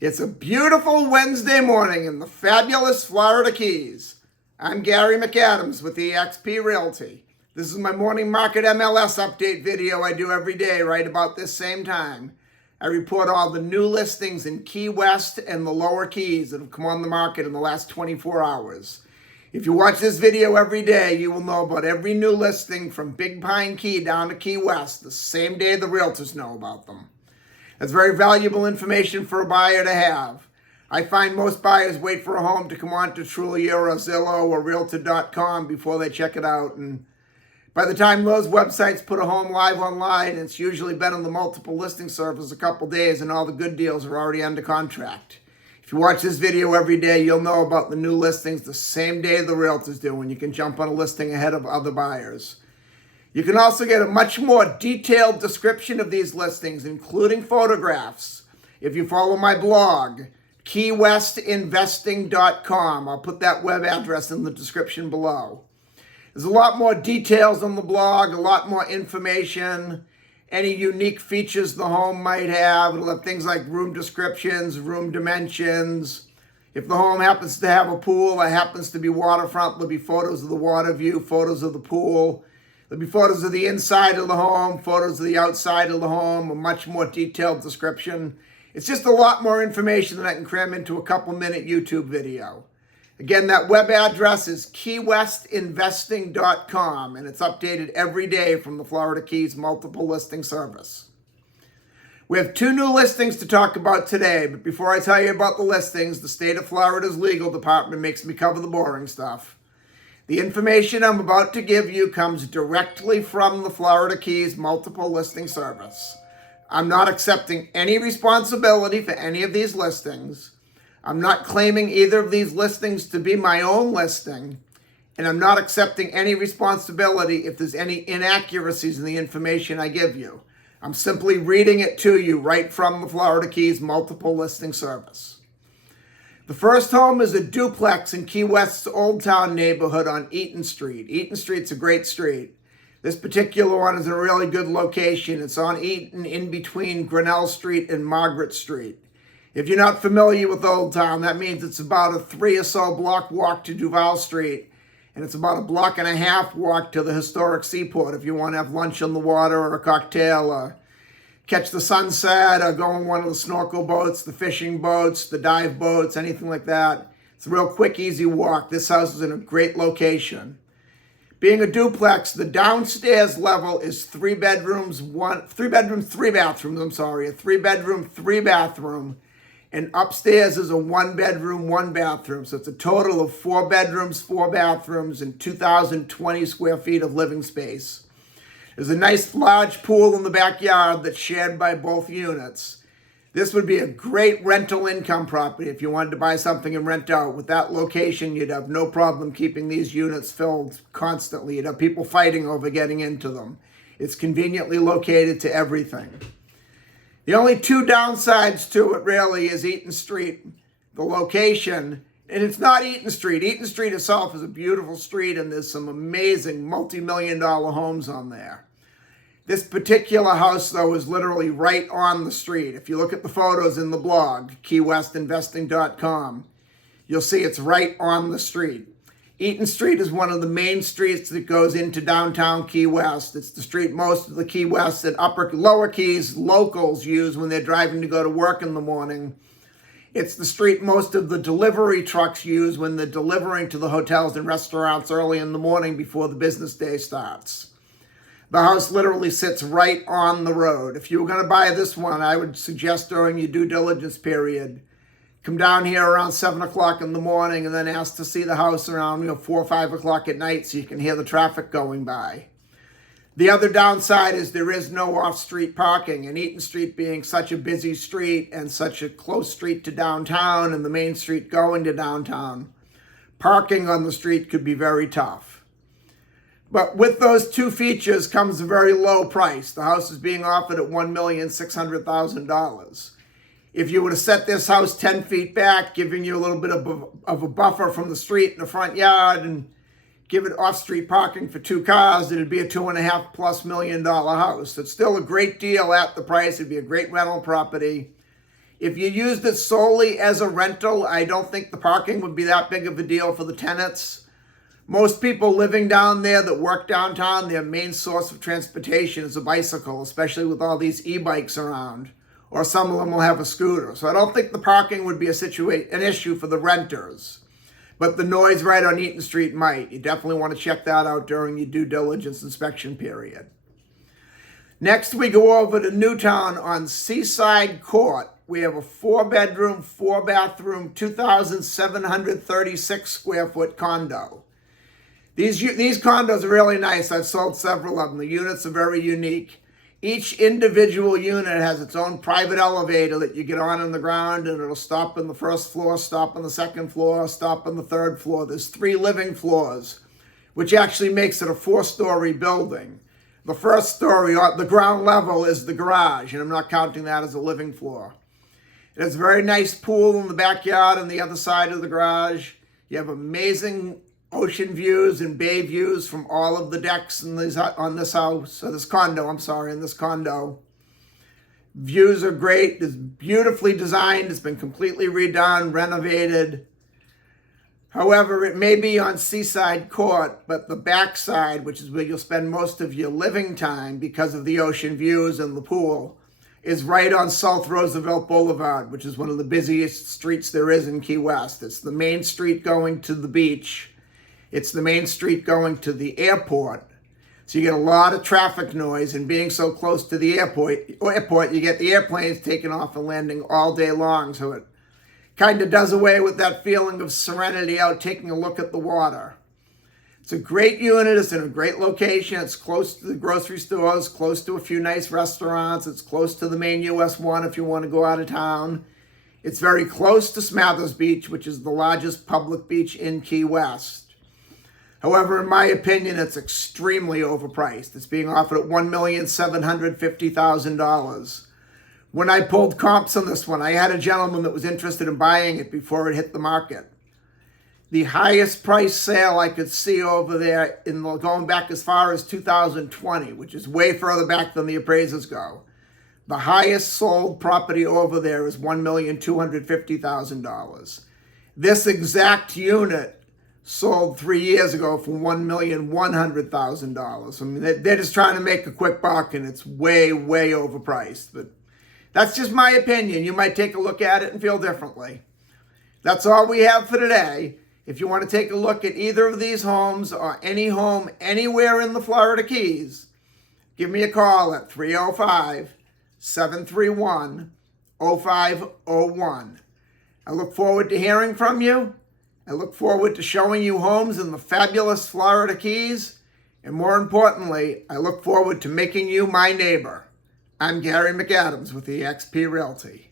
It's a beautiful Wednesday morning in the fabulous Florida Keys. I'm Gary McAdams with eXp Realty. This is my morning market MLS update video I do every day right about this same time. I report all the new listings in Key West and the lower Keys that have come on the market in the last 24 hours. If you watch this video every day, you will know about every new listing from Big Pine Key down to Key West the same day the realtors know about them. That's very valuable information for a buyer to have. I find most buyers wait for a home to come on to Trulia or Zillow or Realtor.com before they check it out. And by the time those websites put a home live online, it's usually been on the multiple listing service a couple days and all the good deals are already under contract. If you watch this video every day, you'll know about the new listings the same day the realtors do, and you can jump on a listing ahead of other buyers. You can also get a much more detailed description of these listings, including photographs, if you follow my blog, keywestinvesting.com. I'll put that web address in the description below. There's a lot more details on the blog, a lot more information, any unique features the home might have. It'll have things like room descriptions, room dimensions. If the home happens to have a pool that happens to be waterfront, there'll be photos of the water view, photos of the pool. There'll be photos of the inside of the home, photos of the outside of the home, a much more detailed description. It's just a lot more information than I can cram into a couple-minute YouTube video. Again, that web address is keywestinvesting.com, and it's updated every day from the Florida Keys multiple listing service. We have two new listings to talk about today, but before I tell you about the listings, the state of Florida's legal department makes me cover the boring stuff. The information I'm about to give you comes directly from the Florida Keys multiple listing service. I'm not accepting any responsibility for any of these listings. I'm not claiming either of these listings to be my own listing, and I'm not accepting any responsibility if there's any inaccuracies in the information I give you. I'm simply reading it to you right from the Florida Keys multiple listing service. The first home is a duplex in Key West's Old Town neighborhood on Eaton Street. Eaton Street's a great street. This particular one is in a really good location. It's on Eaton in between Grinnell Street and Margaret Street. If you're not familiar with Old Town, that means it's about a 3 or so block walk to Duval Street, and it's about a block and a half walk to the historic seaport if you want to have lunch on the water or a cocktail or catch the sunset or go on one of the snorkel boats, the fishing boats, the dive boats, anything like that. It's a real quick, easy walk. This house is in a great location. Being a duplex, the downstairs level is 3 bedrooms, 3 bathroom, and upstairs is a 1 bedroom, 1 bathroom. So it's a total of 4 bedrooms, 4 bathrooms, and 2,020 square feet of living space. There's a nice large pool in the backyard that's shared by both units. This would be a great rental income property if you wanted to buy something and rent out. With that location, you'd have no problem keeping these units filled constantly. You'd have people fighting over getting into them. It's conveniently located to everything. The only two downsides to it really is Eaton Street, the location. And it's not Eaton Street. Eaton Street itself is a beautiful street, and there's some amazing multi-million-dollar homes on there. This particular house, though, is literally right on the street. If you look at the photos in the blog, keywestinvesting.com, you'll see it's right on the street. Eaton Street is one of the main streets that goes into downtown Key West. It's the street most of the Key West and lower Keys locals use when they're driving to go to work in the morning. It's the street most of the delivery trucks use when they're delivering to the hotels and restaurants early in the morning before the business day starts. The house literally sits right on the road. If you were going to buy this one, I would suggest during your due diligence period, come down here around 7 o'clock in the morning and then ask to see the house around 4 or 5 o'clock at night so you can hear the traffic going by. The other downside is there is no off-street parking, and Eaton Street being such a busy street and such a close street to downtown and the main street going to downtown, parking on the street could be very tough. But with those two features comes a very low price. The house is being offered at $1,600,000. If you were to set this house 10 feet back, giving you a little bit of a buffer from the street in the front yard and give it off-street parking for 2 cars, it'd be a $2.5+ million house. It's still a great deal at the price. It'd be a great rental property. If you used it solely as a rental, I don't think the parking would be that big of a deal for the tenants. Most people living down there that work downtown, their main source of transportation is a bicycle, especially with all these e-bikes around, or some of them will have a scooter. So I don't think the parking would be an issue for the renters. But the noise right on Eaton Street might. You definitely want to check that out during your due diligence inspection period. Next, we go over to Newtown on Seaside Court. We have a 4-bedroom, 4-bathroom, 2,736 square foot condo. These condos are really nice. I've sold several of them. The units are very unique. Each individual unit has its own private elevator that you get on the ground, and it'll stop on the first floor, stop on the second floor, stop on the third floor. There's 3 living floors, which actually makes it a 4-story building. The first story, the ground level, is the garage, and I'm not counting that as a living floor. It has a very nice pool in the backyard on the other side of the garage. You have amazing ocean views and bay views from all of the decks in this condo. Views are great. It's beautifully designed. It's been completely redone, renovated. However, it may be on Seaside Court, but the backside, which is where you'll spend most of your living time because of the ocean views and the pool, is right on South Roosevelt Boulevard, which is one of the busiest streets there is in Key West. It's the main street going to the beach. It's the main street going to the airport. So you get a lot of traffic noise, and being so close to the airport, you get the airplanes taking off and landing all day long. So it kind of does away with that feeling of serenity out taking a look at the water. It's a great unit. It's in a great location. It's close to the grocery stores, close to a few nice restaurants. It's close to the main US 1 if you want to go out of town. It's very close to Smathers Beach, which is the largest public beach in Key West. However, in my opinion, it's extremely overpriced. It's being offered at $1,750,000. When I pulled comps on this one, I had a gentleman that was interested in buying it before it hit the market. The highest price sale I could see over there, going back as far as 2020, which is way further back than the appraisers go. The highest sold property over there is $1,250,000. This exact unit sold 3 years ago for $1,100,000. I mean, they're just trying to make a quick buck, and it's way, way overpriced. But that's just my opinion. You might take a look at it and feel differently. That's all we have for today. If you want to take a look at either of these homes or any home anywhere in the Florida Keys, give me a call at 305-731-0501. I look forward to hearing from you. I look forward to showing you homes in the fabulous Florida Keys. And more importantly, I look forward to making you my neighbor. I'm Gary McAdams with eXp Realty.